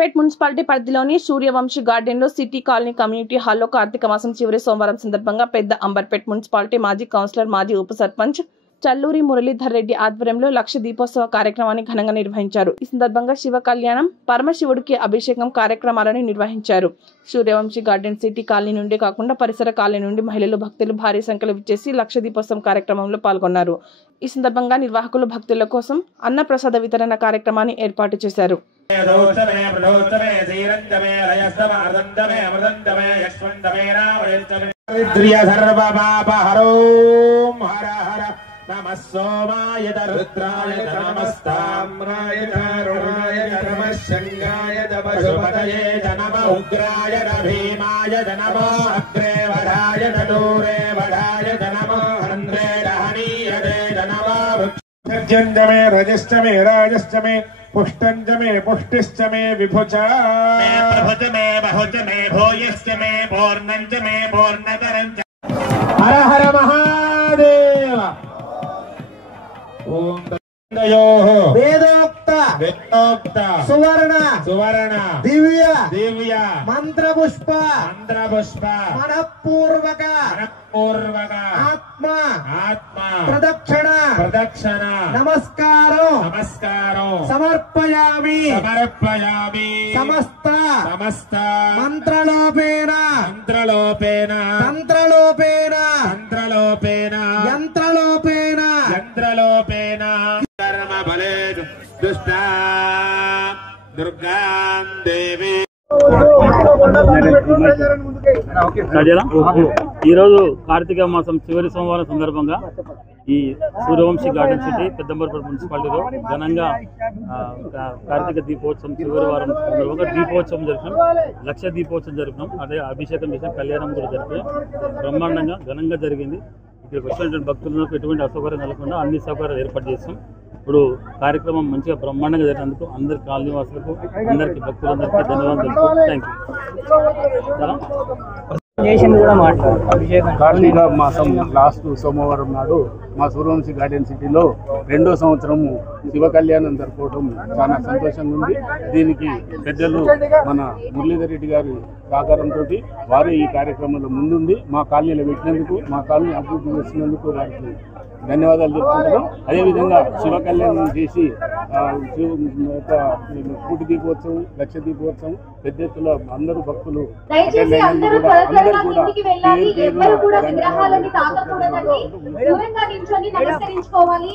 Amberpet municipality పరిధిలోని Suryavanshi garden లో city colony community హాల్లో కార్తీక మాసం చివరి సోమవారం సందర్భంగా పెద్ద అంబర్పేట్ మున్సిపాలిటీ మాజీ కౌన్సిలర్ మాజీ ఉప సర్పంచ్ చల్లూరి మురళీధర్ రెడ్డి ఆధ్వర్యంలో లక్ష దీపోత్సవ కార్యక్రమాన్ని ఘనంగా నిర్వహించారు। ఈ సందర్భంగా శివ కళ్యాణం, పరమశివుడికి అభిషేకం కార్యక్రమాలను నిర్వహించారు। సూర్యవంశీ గార్డెన్ సిటీ కాలనీ నుండి కాకుండా పరిసర కాలనీ నుండి మహిళలు భక్తులు భారీ సంఖ్యలో విచ్చేసి లక్ష దీపోత్సవం కార్యక్రమంలో పాల్గొన్నారు। ఈ సందర్భంగా నిర్వాహకులు భక్తుల కోసం అన్న ప్రసాద వితరణ కార్యక్రమాన్ని ఏర్పాటు చేశారు। नमः सोमाय रुद्राय नमस्ताम्राय रुणाय नमः शंगाय पशुपतये नमः उग्राय भीमाय नमः अग्रे वधाय दूरे वधाय नमः हन्त्रे रहनीयते नमः सज्जञ्च मे रजश्च मे राजश्च मे पुष्टञ्च मे पुष्टिश्च मे विभुच मे प्रभुच मे बहुच मे भूयश्च मे पूर्णञ्च मे पूर्णतरञ्च हर हर महादेव। वेदोक्त सुवर्ण दिव्य मंत्र पुष्प मनपूर्वक आत्मा प्रदक्षिण नमस्कारो समर्पयामि समस्त मंत्रलोपेन यंत्रलोपेन कर्म बले दुष्टा दुर्गां देवी। ఈ రోజు కార్తీక మాసం చివరి సోమవారం సందర్భంగా ఈ సూర్యవంశీ గార్డెన్ సిటీ పెద్దంబర్పేట మున్సిపాలిటీలో ఘనంగా కార్తీక దీపోత్సవం చివరి వారం సందర్భంగా దీపోత్సవం జరిపినాం, లక్ష దీపోత్సవం జరిపినాం, అదే అభిషేకం చేసాం, కళ్యాణం కూడా జరిపినాం, బ్రహ్మాండంగా ఘనంగా జరిగింది। ఇక్కడికి వచ్చినటువంటి భక్తులకు ఎటువంటి అసౌకర్యం కలగకుండా అన్ని సౌకర్యాలు ఏర్పాటు చేస్తాం। ఇప్పుడు కార్యక్రమం మంచిగా బ్రహ్మాండంగా జరిగినందుకు అందరికి కాలనీ వాసులకు అందరికీ భక్తులందరికీ ధన్యవాదాలు। Thank you. కార్తీక మాసం లాస్ట్ సోమవారం నాడు మా సూర్యవంశీ గార్డెన్ సిటీలో 2వ సంవత్సరము శివ కళ్యాణం జరుపుకోవడం చాలా సంతోషంగా ఉంది। దీనికి పెద్దలు మన మురళీధర్ రెడ్డి గారి సహకారంతో వారు ఈ కార్యక్రమంలో ముందుండి మా కాలనీలో పెట్టినందుకు, మా కాలనీ అభివృద్ధి చేసినందుకు వారికి ధన్యవాదాలు చెప్పుకుంటున్నాం। అదేవిధంగా శివ కళ్యాణం చేసి కోటి దీపోత్సవం, లక్ష దీపోత్సవం పెద్ద ఎత్తున అందరూ భక్తులు విగ్రహాలని తాకకూడదండి, దూరంగా నిల్చొని నమస్కరించుకోవాలి।